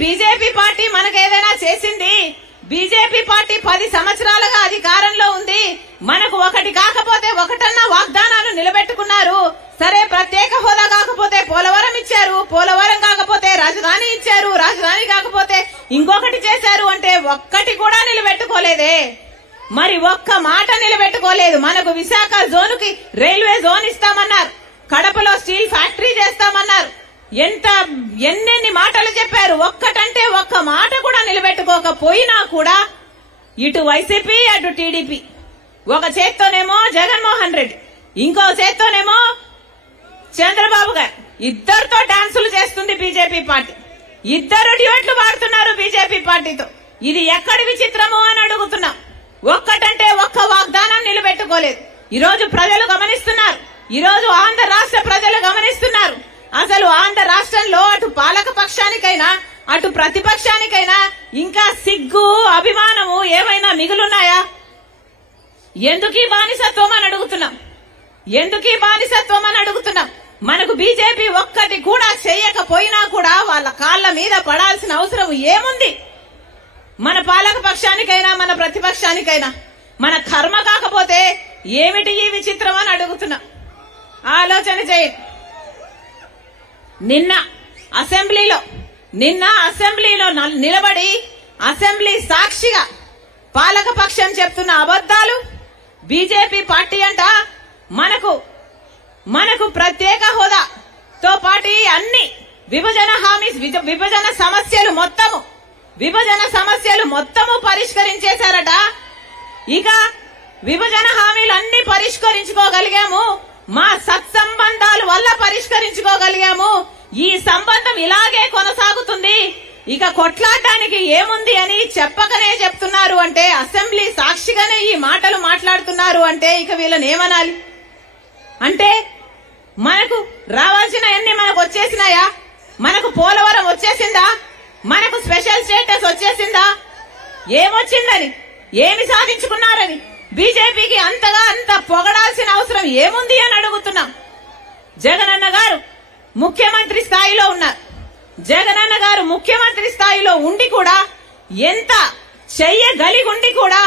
BJP party మనకేదైనా చేసింది? BJP party 10 సంవత్సరాలుగా అధికారంలో ఉంది. మనకు ఒకటి కాకపోతే ఒకటన్నా వాగ్దానాలు నిలబెట్టుకున్నారు. సరే, ప్రత్యేక హోదా కాకపోతే పోలవరం ఇచ్చారు, పోలవరం కాకపోతే రాజధాని ఇచ్చారు, రాజధాని కాకపోతే ఇంకొకటి చేశారు అంటే ఒక్కటి కూడా నిలబెట్టుకోలేదే. మరి ఒక్క మాట నిలబెట్టుకోలేదు. మనకు విశాఖ జోన్కి రైల్వే జోన్ ఇస్తామన్నారు, కడపలో స్టీల్ ఫ్యాక్టరీ చేస్తామన్నారు. ఎన్నెన్ని మాటలు చెప్పారు. ఒక్కటంటే ఒక్క మాట కూడా నిలబెట్టుకోకపోయినా కూడా ఇటు వైసీపీ అటు టీడీపీ, ఒక చేత్తోనేమో జగన్మోహన్ రెడ్డి, ఇంకో చేత్తోనేమో చంద్రబాబు గారు, ఇద్దరితో డాన్సులు చేస్తుంది బీజేపీ పార్టీ. ఇద్దరు డ్యూట్లు పాడుతున్నారు బీజేపీ పార్టీతో. ఇది ఎక్కడి విచిత్రము అని అడుగుతున్నాం. ఒక్కటంటే ఒక్క వాగ్దానం నిలబెట్టుకోలేదు. ఈరోజు ప్రజలు గమనిస్తున్నారు. ఈరోజు ఆంధ్ర రాష్ట్ర ప్రజలు గమనిస్తున్నారు. అసలు ఆంధ్ర రాష్ట్రంలో అటు పాలక పక్షానికైనా అటు ప్రతిపక్షానికైనా ఇంకా సిగ్గు అభిమానము ఏమైనా మిగులున్నాయా? ఎందుకీ బానిసత్వం అని అడుగుతున్నాం. ఎందుకీ బానిసత్వం అని అడుగుతున్నాం. మనకు బీజేపీ ఒక్కటి కూడా చేయకపోయినా కూడా వాళ్ళ కాళ్ల మీద పడాల్సిన అవసరం ఏముంది? మన పాలక పక్షానికైనా మన ప్రతిపక్షానికైనా మన కర్మ కాకపోతే ఏమిటి ఈ విచిత్రం అని అడుగుతున్నాం. ఆలోచన చేయండి. నిన్న అసెంబ్లీలో నిలబడి అసెంబ్లీ సాక్షిగా పాలక పక్షం చెప్తున్న అబద్దాలు. బీజేపీ పార్టీ అంట మనకు ప్రత్యేక హోదాతో పాటు అన్ని విభజన హామీ విభజన సమస్యలు మొత్తము పరిష్కరించేశారట. ఇక విభజన హామీలన్నీ పరిష్కరించుకోగలిగాము, మా సత్సంబంధాల వల్ల పరిష్కరించుకోగలిగాము, ఈ సంబంధం ఇలాగే కొనసాగుతుంది, ఇక కొట్లాడడానికి ఏముంది అని చెప్పకనే చెప్తున్నారు అంటే, అసెంబ్లీ సాక్షిగానే ఈ మాటలు మాట్లాడుతున్నారు అంటే ఇక వీళ్ళని ఏమనాలి? అంటే మనకు రావాల్సిన అన్ని మనకు వచ్చేసినాయా? మనకు పోలవరం వచ్చేసిందా? మనకు స్పెషల్ స్టేటస్ వచ్చేసిందా? ఏమొచ్చిందని, ఏమి సాధించుకున్నారని బీజేపీకి అంత పొగడాల్సిన అవసరం ఏముంది అని అడుగుతున్నాం. జగనన్న గారు ముఖ్యమంత్రి స్థాయిలో ఉన్నారు. జగనన్న గారు ముఖ్యమంత్రి స్థాయిలో ఉండి కూడా ఎంత చెయ్యగలిగుండి కూడా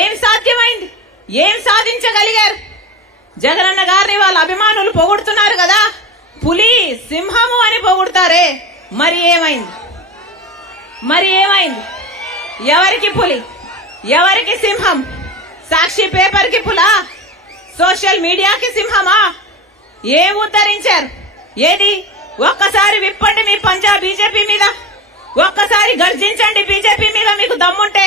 ఏం సాధ్యమైంది? ఏం సాధించగలిగారు? జగనన్న గారిని వాళ్ళ అభిమానులు పొగుడుతున్నారు కదా, పులి సింహము అని పొగుడుతారే, మరి ఏమైంది? ఎవరికి పులి, ఎవరికి సింహం? సాక్షి పేపర్ కి పులా, సోషల్ మీడియాకి సింహమా? ఏం ఉద్ధరించారు? ఏది? ఒక్కసారి విప్పండి మీ పంజా బీజేపీ మీద, ఒక్కసారి గర్జించండి బీజేపీ మీద మీకు దమ్ముంటే.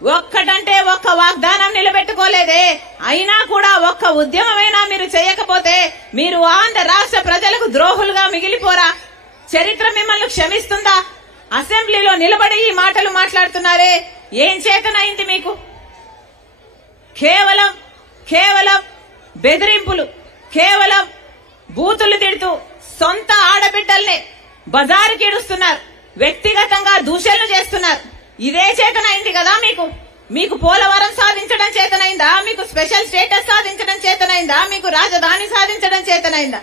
ఒక్కటంటే ఒక్క వాగ్దానం నిలబెట్టుకోలేదే. అయినా కూడా ఒక్క ఉద్యమమైనా మీరు చేయకపోతే మీరు ఆంధ్ర రాష్ట్ర ప్రజలకు ద్రోహులుగా మిగిలిపోరా? చరిత్ర మిమ్మల్ని క్షమిస్తుందా? అసెంబ్లీలో నిలబడి ఈ మాటలు మాట్లాడుతున్నారే, ఏం చేతనైంది మీకు? కేవలం బెదిరింపులు, కేవలం బూతులు తిడుతూ సొంత ఆడబిడ్డల్ని బజారుకి ఇడుస్తున్నారు, వ్యక్తిగతంగా దూషణలు చేస్తున్నారు. ఇదే చేతనైంది కదా మీకు? మీకు పోలవరం సాధించడం చేతనైందా? మీకు స్పెషల్ స్టేటస్ సాధించడం చేతనైందా? మీకు రాజధాని సాధించడం చేతనైందా?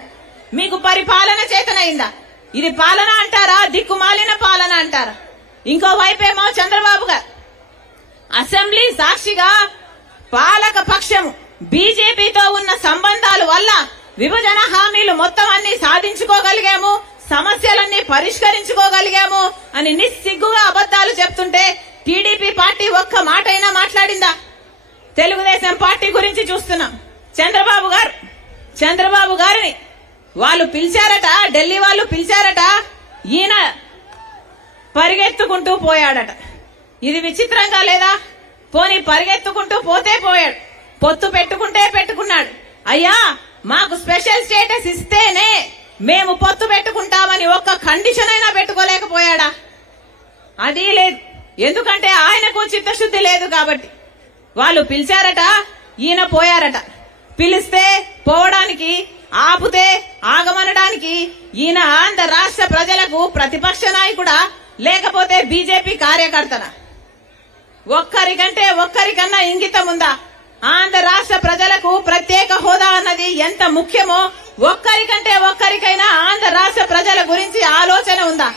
మీకు పరిపాలన చేతనైందా? ఇది పాలన అంటారా? దిక్కుమాలిన పాలన అంటారా? ఇంకో వైపేమో చంద్రబాబు గారు అసెంబ్లీ సాక్షిగా పాలక పక్షం బీజేపీతో ఉన్న సంబంధాల వల్ల విభజన హామీలు మొత్తం అన్ని సాధించుకోగలిగాము, సమస్యలన్నీ పరిష్కరించుకోగలిగాము అని నిస్సిగ్గుగా అబద్దాలు చెప్తుంటే టీడీపీ పార్టీ ఒక్క మాటైనా మాట్లాడిందా? తెలుగుదేశం పార్టీ గురించి చూస్తున్నాం. చంద్రబాబు గారిని వాళ్ళు పిలిచారట, ఢిల్లీ వాళ్ళు పిలిచారట, ఈయన పరిగెత్తుకుంటూ పోయాడట. ఇది విచిత్రంగా లేదా? పోనీ పరిగెత్తుకుంటూ పోతే పోయాడు, పొత్తు పెట్టుకుంటే పెట్టుకున్నాడు. అయ్యా మాకు స్పెషల్ స్టేటస్ ఇస్తేనే మేము పొత్తు పెట్టుకుంటామని ఒక్క కండిషన్ అయినా పెట్టుకోలేకపోయాడా? అది లేదు. ఎందుకంటే ఆయనకు చిత్తశుద్ధి లేదు కాబట్టి. వాళ్ళు పిలిచారట, ఈయన పోయారట. పిలిస్తే పోవడానికి, ఆపుతే ఆగమనడానికి ఈయన ఆంధ్ర రాష్ట్ర ప్రజలకు ప్రతిపక్ష నాయకుడా లేకపోతే బీజేపీ కార్యకర్తనా? ఒక్కరికన్నా ఇంగితం ఉందా? ఆంధ్ర రాష్ట్ర ప్రజలకు ప్రత్యేక హోదా అన్నది ఎంత ముఖ్యమో ఒక్కరికైనా ఆంధ్ర రాష్ట్ర ప్రజల గురించి ఆలోచన ఉందా?